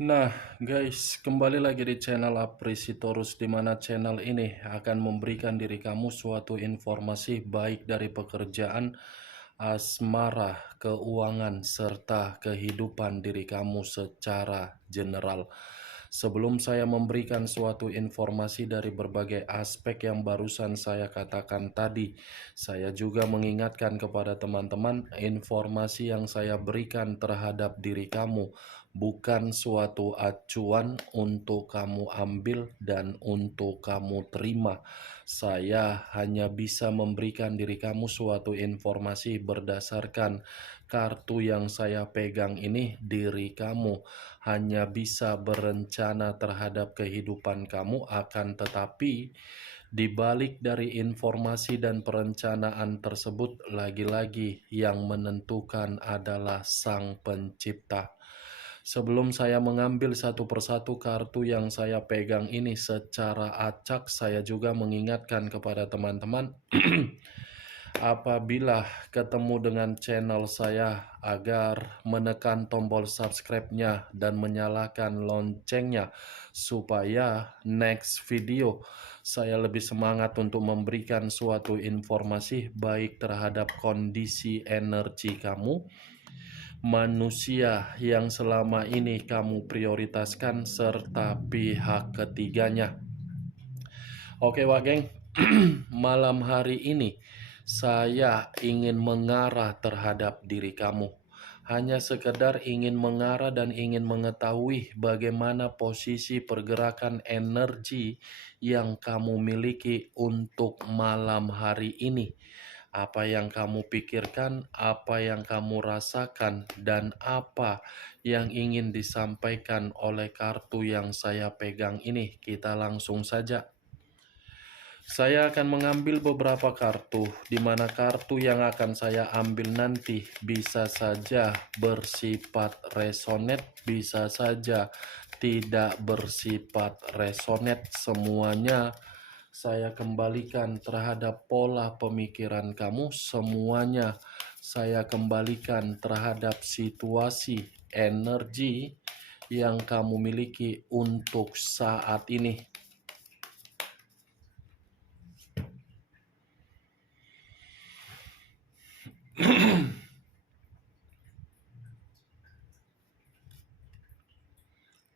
Nah, guys, kembali lagi di channel Aprisitorus, di mana channel ini akan memberikan diri kamu suatu informasi baik dari pekerjaan, asmara, keuangan, serta kehidupan diri kamu secara general. Sebelum saya memberikan suatu informasi dari berbagai aspek yang barusan saya katakan tadi, saya juga mengingatkan kepada teman-teman, informasi yang saya berikan terhadap diri kamu bukan suatu acuan untuk kamu ambil dan untuk kamu terima. Saya hanya bisa memberikan diri kamu suatu informasi berdasarkan kartu yang saya pegang ini. Diri kamu hanya bisa berencana terhadap kehidupan kamu, akan tetapi di balik dari informasi dan perencanaan tersebut, lagi-lagi yang menentukan adalah Sang Pencipta. Sebelum saya mengambil satu persatu kartu yang saya pegang ini secara acak, saya juga mengingatkan kepada teman-teman apabila ketemu dengan channel saya agar menekan tombol subscribe-nya dan menyalakan loncengnya supaya next video saya lebih semangat untuk memberikan suatu informasi baik terhadap kondisi energi kamu, manusia yang selama ini kamu prioritaskan, serta pihak ketiganya. Oke, Wak Geng, malam hari ini saya ingin mengarah terhadap diri kamu. Hanya sekedar ingin mengarah dan ingin mengetahui bagaimana posisi pergerakan energi yang kamu miliki untuk malam hari ini. Apa yang kamu pikirkan, apa yang kamu rasakan, dan apa yang ingin disampaikan oleh kartu yang saya pegang ini. Kita langsung saja. Saya akan mengambil beberapa kartu, di mana kartu yang akan saya ambil nanti bisa saja bersifat resonate, bisa saja tidak bersifat resonate. Semuanya saya kembalikan terhadap pola pemikiran kamu, semuanya saya kembalikan terhadap situasi energi yang kamu miliki untuk saat ini.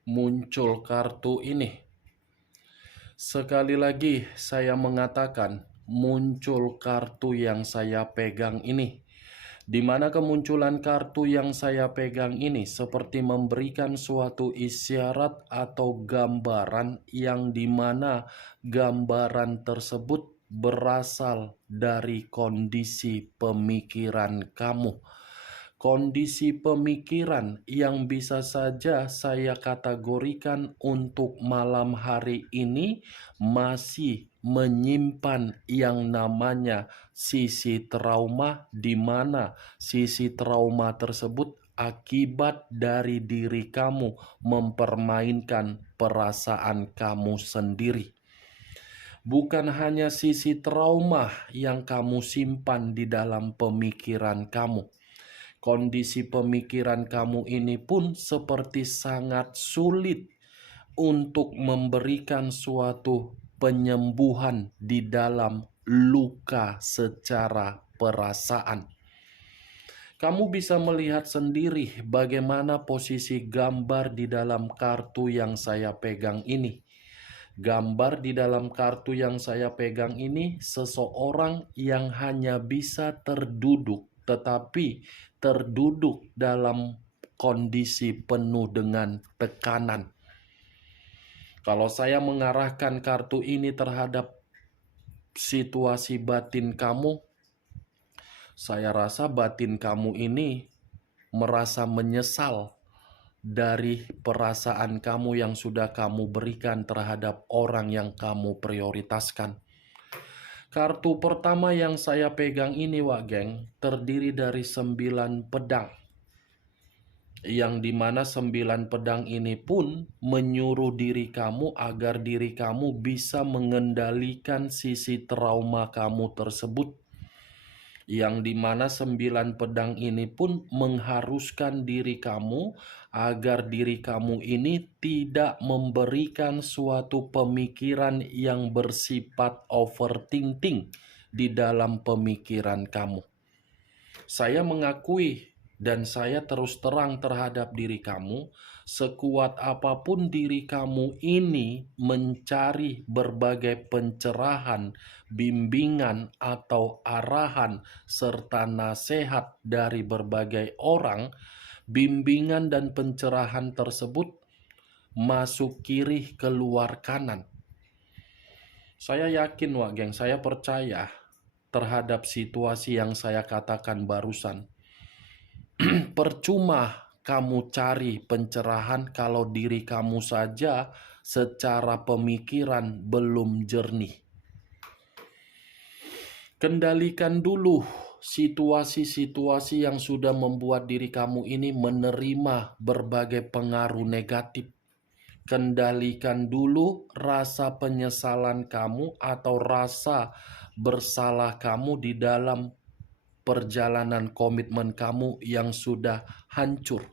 Muncul kartu ini. Sekali lagi saya mengatakan, muncul kartu yang saya pegang ini. Di mana kemunculan kartu yang saya pegang ini seperti memberikan suatu isyarat atau gambaran yang dimana gambaran tersebut berasal dari kondisi pemikiran kamu. Kondisi pemikiran yang bisa saja saya kategorikan untuk malam hari ini masih menyimpan yang namanya sisi trauma, di mana sisi trauma tersebut akibat dari diri kamu mempermainkan perasaan kamu sendiri. Bukan hanya sisi trauma yang kamu simpan di dalam pemikiran kamu. Kondisi pemikiran kamu ini pun seperti sangat sulit untuk memberikan suatu penyembuhan di dalam luka secara perasaan. Kamu bisa melihat sendiri bagaimana posisi gambar di dalam kartu yang saya pegang ini. Gambar di dalam kartu yang saya pegang ini seseorang yang hanya bisa terduduk, tetapi terduduk dalam kondisi penuh dengan tekanan. Kalau saya mengarahkan kartu ini terhadap situasi batin kamu, saya rasa batin kamu ini merasa menyesal dari perasaan kamu yang sudah kamu berikan terhadap orang yang kamu prioritaskan. Kartu pertama yang saya pegang ini, Wak Geng, terdiri dari 9 pedang. Yang dimana 9 pedang ini pun menyuruh diri kamu agar diri kamu bisa mengendalikan sisi trauma kamu tersebut. yang dimana 9 pedang ini pun mengharuskan diri kamu agar diri kamu ini tidak memberikan suatu pemikiran yang bersifat overthinking di dalam pemikiran kamu. Saya mengakui dan saya terus terang terhadap diri kamu, sekuat apapun diri kamu ini mencari berbagai pencerahan, bimbingan, atau arahan, serta nasihat dari berbagai orang, bimbingan dan pencerahan tersebut masuk kiri keluar kanan. Saya yakin, Wak Geng, saya percaya terhadap situasi yang saya katakan barusan. Percuma kamu cari pencerahan kalau diri kamu saja secara pemikiran belum jernih. Kendalikan dulu situasi-situasi yang sudah membuat diri kamu ini menerima berbagai pengaruh negatif. Kendalikan dulu rasa penyesalan kamu atau rasa bersalah kamu di dalam perjalanan komitmen kamu yang sudah hancur.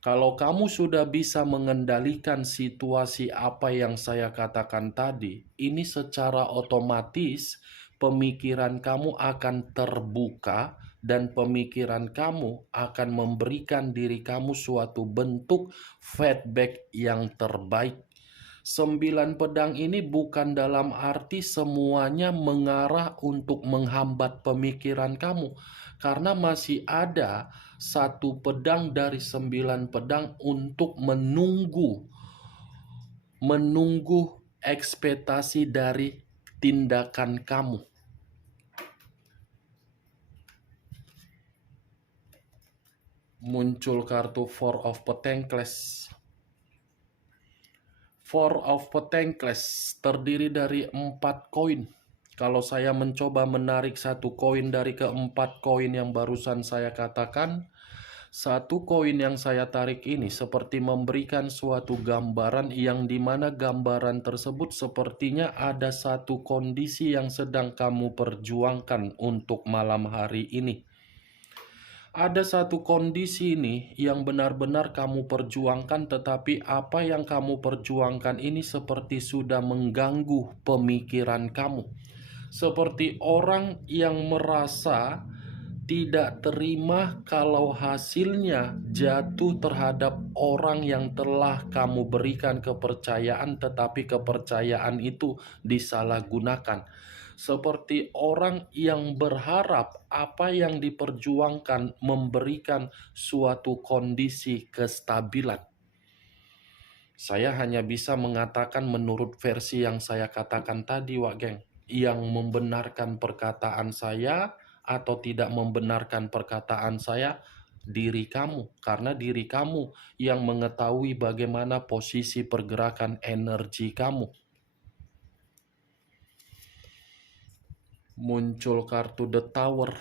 Kalau kamu sudah bisa mengendalikan situasi apa yang saya katakan tadi, ini secara otomatis pemikiran kamu akan terbuka dan pemikiran kamu akan memberikan diri kamu suatu bentuk feedback yang terbaik. 9 pedang ini bukan dalam arti semuanya mengarah untuk menghambat pemikiran kamu, karena masih ada satu pedang dari 9 pedang untuk menunggu ekspektasi dari tindakan kamu. Muncul kartu Four of Pentacles. Four of Pentacles terdiri dari 4 koin. Kalau saya mencoba menarik satu koin dari keempat koin yang barusan saya katakan, satu koin yang saya tarik ini seperti memberikan suatu gambaran yang dimana gambaran tersebut sepertinya ada satu kondisi yang sedang kamu perjuangkan untuk malam hari ini. Ada satu kondisi ini yang benar-benar kamu perjuangkan, tetapi apa yang kamu perjuangkan ini seperti sudah mengganggu pemikiran kamu. Seperti orang yang merasa tidak terima kalau hasilnya jatuh terhadap orang yang telah kamu berikan kepercayaan, tetapi kepercayaan itu disalahgunakan. Seperti orang yang berharap apa yang diperjuangkan memberikan suatu kondisi kestabilan. Saya hanya bisa mengatakan menurut versi yang saya katakan tadi, Wak Geng. Yang membenarkan perkataan saya atau tidak membenarkan perkataan saya, diri kamu. Karena diri kamu yang mengetahui bagaimana posisi pergerakan energi kamu. Muncul kartu The Tower.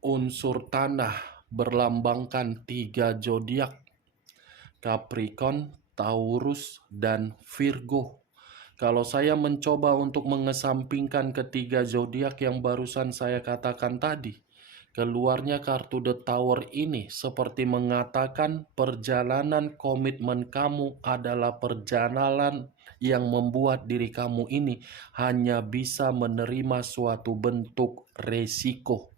Unsur tanah berlambangkan 3 zodiak: Capricorn, Taurus, dan Virgo. Kalau saya mencoba untuk mengesampingkan ketiga zodiak yang barusan saya katakan tadi, keluarnya kartu The Tower ini seperti mengatakan perjalanan komitmen kamu adalah perjalanan yang membuat diri kamu ini hanya bisa menerima suatu bentuk resiko.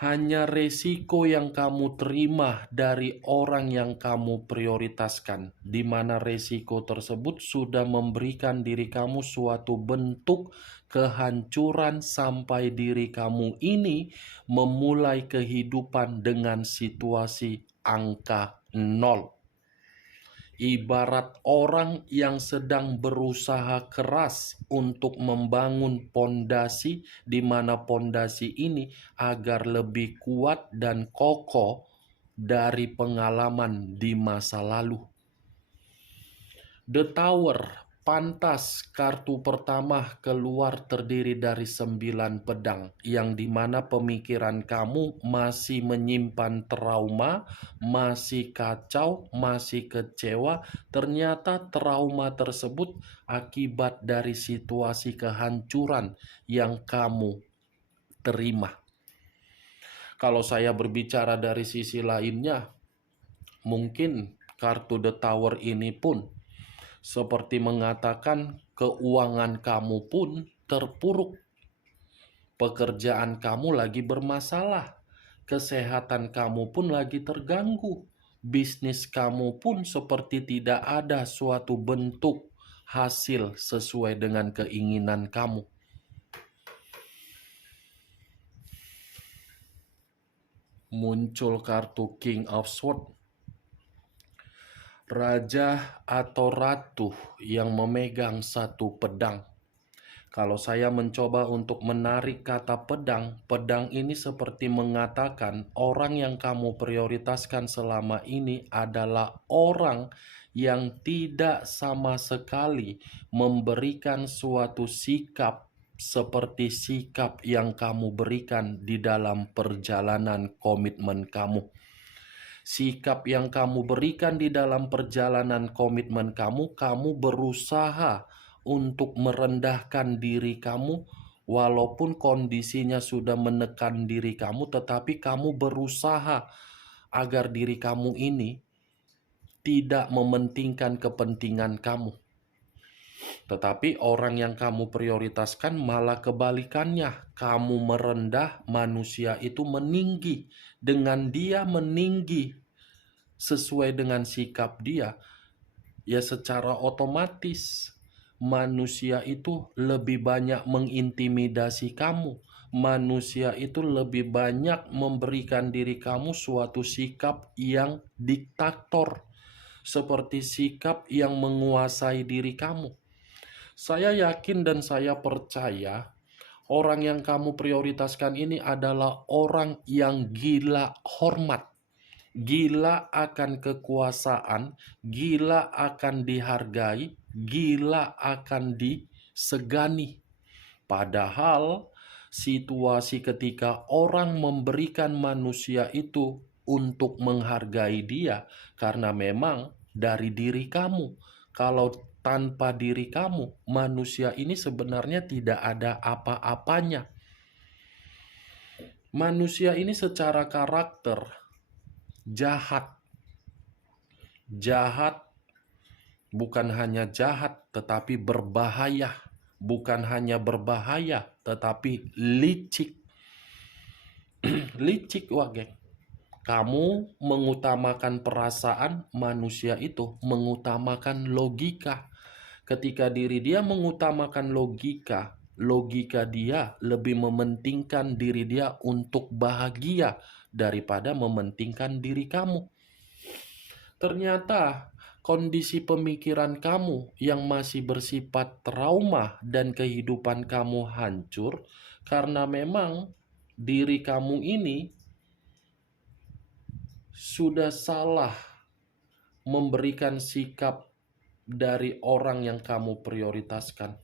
Hanya resiko yang kamu terima dari orang yang kamu prioritaskan, di mana resiko tersebut sudah memberikan diri kamu suatu bentuk kehancuran sampai diri kamu ini memulai kehidupan dengan situasi angka 0. Ibarat orang yang sedang berusaha keras untuk membangun pondasi, di mana pondasi ini agar lebih kuat dan kokoh dari pengalaman di masa lalu. The Tower Pantas kartu pertama keluar terdiri dari 9 pedang, yang dimana pemikiran kamu masih menyimpan trauma, masih kacau, masih kecewa. Ternyata trauma tersebut akibat dari situasi kehancuran yang kamu terima. Kalau saya berbicara dari sisi lainnya, mungkin kartu The Tower ini pun seperti mengatakan keuangan kamu pun terpuruk, pekerjaan kamu lagi bermasalah, kesehatan kamu pun lagi terganggu, bisnis kamu pun seperti tidak ada suatu bentuk hasil sesuai dengan keinginan kamu. Muncul kartu King of Swords, raja atau ratu yang memegang satu pedang. Kalau saya mencoba untuk menarik kata pedang, pedang ini seperti mengatakan orang yang kamu prioritaskan selama ini adalah orang yang tidak sama sekali memberikan suatu sikap seperti sikap yang kamu berikan di dalam perjalanan komitmen kamu. Sikap yang kamu berikan di dalam perjalanan komitmen kamu, kamu berusaha untuk merendahkan diri kamu, walaupun kondisinya sudah menekan diri kamu, tetapi kamu berusaha agar diri kamu ini tidak mementingkan kepentingan kamu. Tetapi orang yang kamu prioritaskan malah kebalikannya. Kamu merendah, manusia itu meninggi. Dengan dia meninggi sesuai dengan sikap dia, ya secara otomatis manusia itu lebih banyak mengintimidasi kamu. Manusia itu lebih banyak memberikan diri kamu suatu sikap yang diktator, seperti sikap yang menguasai diri kamu. Saya yakin dan saya percaya orang yang kamu prioritaskan ini adalah orang yang gila hormat, gila akan kekuasaan, gila akan dihargai, gila akan disegani. Padahal situasi ketika orang memberikan manusia itu untuk menghargai dia karena memang dari diri kamu. Kalau tanpa diri kamu, manusia ini sebenarnya tidak ada apa-apanya. Manusia ini secara karakter jahat. Jahat, bukan hanya jahat, tetapi berbahaya. Bukan hanya berbahaya, tetapi licik. Licik, geng. Kamu mengutamakan perasaan, manusia itu mengutamakan logika. Ketika diri dia mengutamakan logika, logika dia lebih mementingkan diri dia untuk bahagia daripada mementingkan diri kamu. Ternyata kondisi pemikiran kamu yang masih bersifat trauma dan kehidupan kamu hancur karena memang diri kamu ini sudah salah memberikan sikap dari orang yang kamu prioritaskan.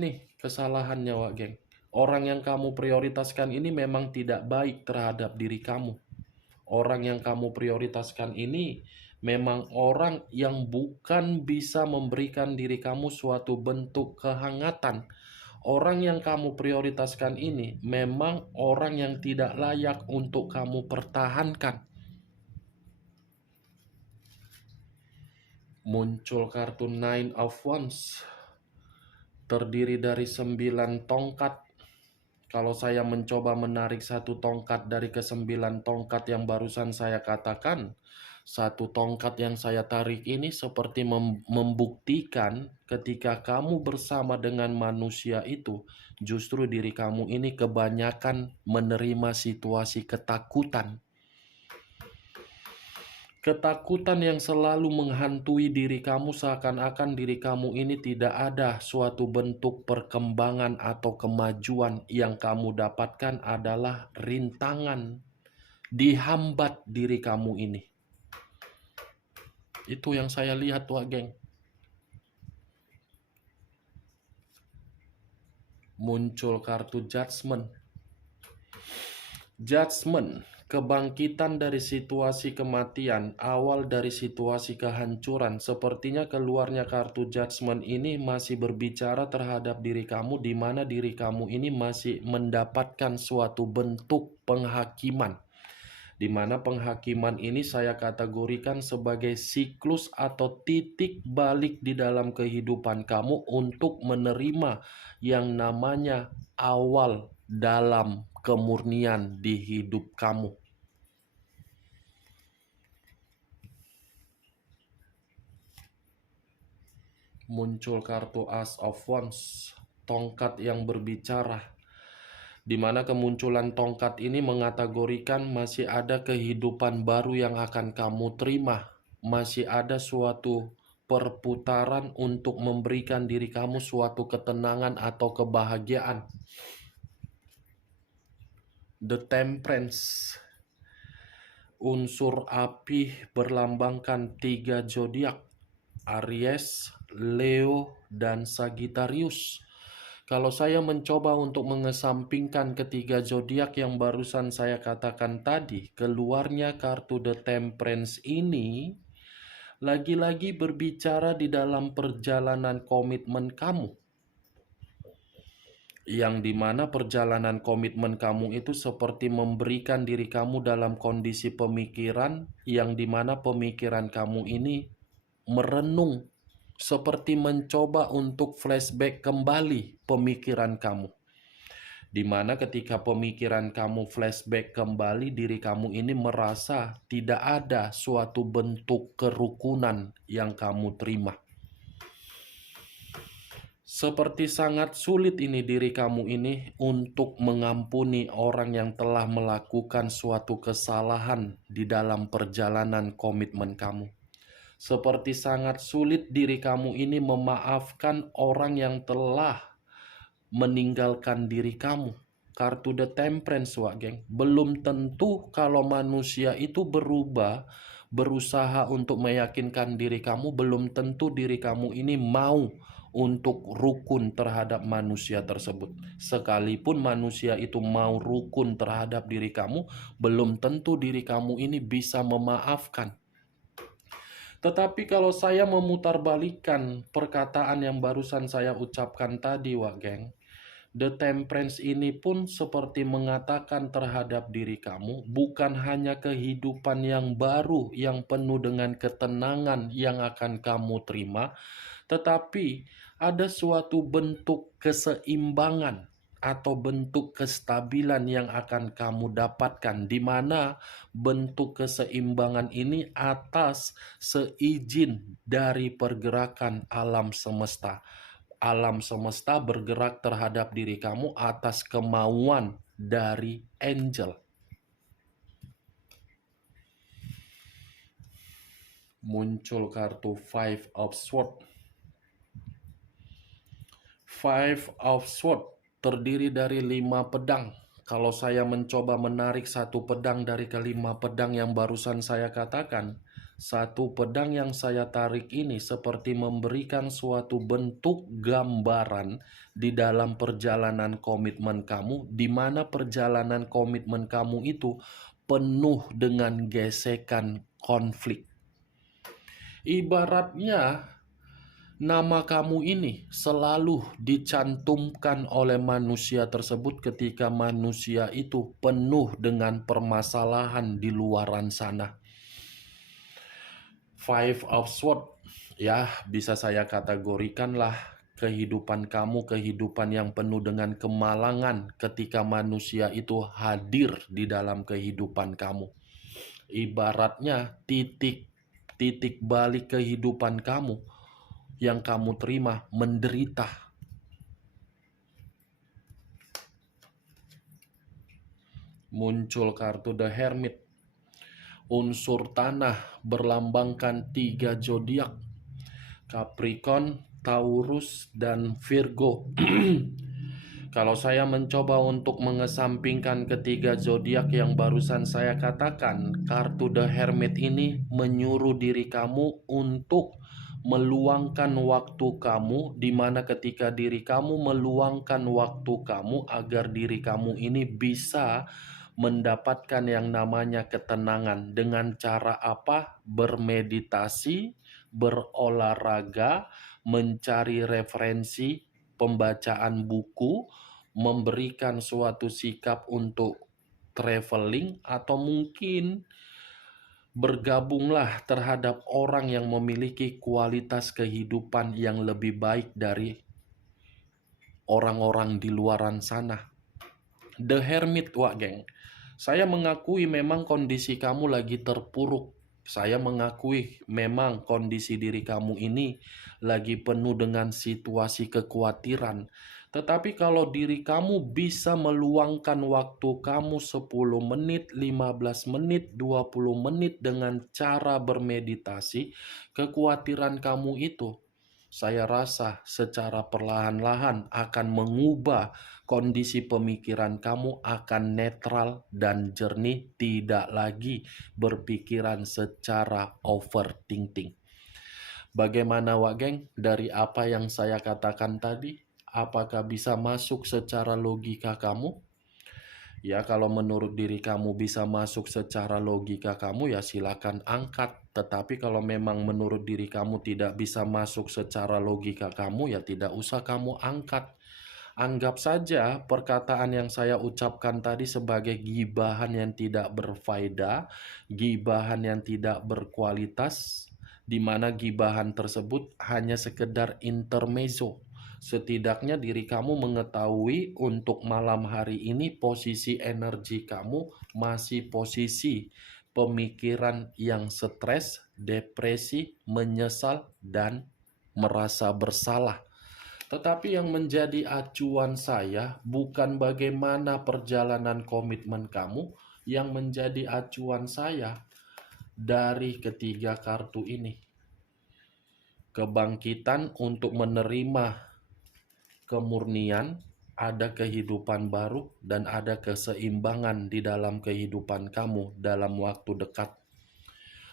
Nih kesalahannya, geng. Orang yang kamu prioritaskan ini memang tidak baik terhadap diri kamu. Orang yang kamu prioritaskan ini memang orang yang bukan bisa memberikan diri kamu suatu bentuk kehangatan. Orang yang kamu prioritaskan ini memang orang yang tidak layak untuk kamu pertahankan. Muncul kartu Nine of Wands, terdiri dari 9 tongkat. Kalau saya mencoba menarik satu tongkat dari ke-9 tongkat yang barusan saya katakan, satu tongkat yang saya tarik ini seperti membuktikan ketika kamu bersama dengan manusia itu, justru diri kamu ini kebanyakan menerima situasi ketakutan. Ketakutan yang selalu menghantui diri kamu seakan-akan diri kamu ini tidak ada suatu bentuk perkembangan atau kemajuan. Yang kamu dapatkan adalah rintangan, dihambat diri kamu ini. Itu yang saya lihat, geng. muncul kartu Judgment. Judgment, kebangkitan dari situasi kematian, awal dari situasi kehancuran. Sepertinya keluarnya kartu Judgment ini masih berbicara terhadap diri kamu, di mana diri kamu ini masih mendapatkan suatu bentuk penghakiman. Di mana penghakiman ini saya kategorikan sebagai siklus atau titik balik di dalam kehidupan kamu untuk menerima yang namanya awal dalam kemurnian di hidup kamu. Muncul kartu Ace of Wands, tongkat yang berbicara, di mana kemunculan tongkat ini mengategorikan masih ada kehidupan baru yang akan kamu terima. Masih ada suatu perputaran untuk memberikan diri kamu suatu ketenangan atau kebahagiaan. The Temperance, unsur api berlambangkan 3 zodiak, Aries, Leo, dan Sagittarius. Kalau saya mencoba untuk mengesampingkan ketiga zodiak yang barusan saya katakan tadi, keluarnya kartu The Temperance ini lagi-lagi berbicara di dalam perjalanan komitmen kamu. Yang dimana perjalanan komitmen kamu itu seperti memberikan diri kamu dalam kondisi pemikiran, yang dimana pemikiran kamu ini merenung, seperti mencoba untuk flashback kembali pemikiran kamu. Dimana ketika pemikiran kamu flashback kembali, diri kamu ini merasa tidak ada suatu bentuk kerukunan yang kamu terima. Seperti sangat sulit ini diri kamu ini untuk mengampuni orang yang telah melakukan suatu kesalahan di dalam perjalanan komitmen kamu. Seperti sangat sulit diri kamu ini memaafkan orang yang telah meninggalkan diri kamu. Kartu The Temperance, Wak geng. Belum tentu kalau manusia itu berubah, berusaha untuk meyakinkan diri kamu, belum tentu diri kamu ini mau untuk rukun terhadap manusia tersebut. Sekalipun manusia itu mau rukun terhadap diri kamu, belum tentu diri kamu ini bisa memaafkan. Tetapi kalau saya memutarbalikkan perkataan yang barusan saya ucapkan tadi, Wak geng, The Temperance ini pun seperti mengatakan terhadap diri kamu, bukan hanya kehidupan yang baru yang penuh dengan ketenangan yang akan kamu terima, tetapi ada suatu bentuk keseimbangan atau bentuk kestabilan yang akan kamu dapatkan, di mana bentuk keseimbangan ini atas seizin dari pergerakan alam semesta. Alam semesta bergerak terhadap diri kamu atas kemauan dari angel. Muncul kartu Five of Swords. Five of Swords terdiri dari 5 pedang. Kalau saya mencoba menarik satu pedang dari kelima pedang yang barusan saya katakan, satu pedang yang saya tarik ini seperti memberikan suatu bentuk gambaran di dalam perjalanan komitmen kamu, di mana perjalanan komitmen kamu itu penuh dengan gesekan konflik. Ibaratnya nama kamu ini selalu dicantumkan oleh manusia tersebut ketika manusia itu penuh dengan permasalahan di luaran sana. Five of Swords, ya bisa saya kategorikanlah kehidupan kamu, kehidupan yang penuh dengan kemalangan ketika manusia itu hadir di dalam kehidupan kamu. Ibaratnya titik balik kehidupan kamu yang kamu terima menderita. Muncul kartu The Hermit. Unsur tanah berlambangkan 3 zodiak, Capricorn, Taurus, dan Virgo. Kalau saya mencoba untuk mengesampingkan ketiga zodiak yang barusan saya katakan, kartu The Hermit ini menyuruh diri kamu untuk meluangkan waktu kamu, di mana ketika diri kamu meluangkan waktu kamu agar diri kamu ini bisa mendapatkan yang namanya ketenangan. Dengan cara apa? Bermeditasi, berolahraga, mencari referensi, pembacaan buku, memberikan suatu sikap untuk traveling, atau mungkin bergabunglah terhadap orang yang memiliki kualitas kehidupan yang lebih baik dari orang-orang di luaran sana. The Hermit, Wak Geng. Saya mengakui memang kondisi kamu lagi terpuruk. Saya mengakui memang kondisi diri kamu ini lagi penuh dengan situasi kekhawatiran. Tetapi kalau diri kamu bisa meluangkan waktu kamu 10 menit, 15 menit, 20 menit dengan cara bermeditasi, kekhawatiran kamu itu, saya rasa secara perlahan-lahan akan mengubah kondisi pemikiran kamu, akan netral dan jernih, tidak lagi berpikiran secara overthinking. Bagaimana, Wak Geng, dari apa yang saya katakan tadi? Apakah bisa masuk secara logika kamu? Ya, kalau menurut diri kamu bisa masuk secara logika kamu, ya silakan angkat. Tetapi kalau memang menurut diri kamu tidak bisa masuk secara logika kamu, ya tidak usah kamu angkat. Anggap saja perkataan yang saya ucapkan tadi sebagai gibahan yang tidak berfaedah, gibahan yang tidak berkualitas, di mana gibahan tersebut hanya sekedar intermezzo. Setidaknya diri kamu mengetahui untuk malam hari ini posisi energi kamu masih posisi pemikiran yang stres, depresi, menyesal, dan merasa bersalah. Tetapi yang menjadi acuan saya bukan bagaimana perjalanan komitmen kamu, yang menjadi acuan saya dari ketiga kartu ini. Kebangkitan untuk menerima kemurnian, ada kehidupan baru, dan ada keseimbangan di dalam kehidupan kamu dalam waktu dekat.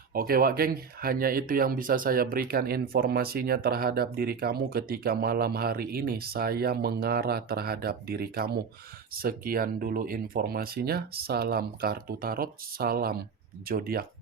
Oke, Wak Geng, hanya itu yang bisa saya berikan informasinya terhadap diri kamu ketika malam hari ini saya mengarah terhadap diri kamu. Sekian dulu informasinya. Salam kartu tarot, salam zodiak.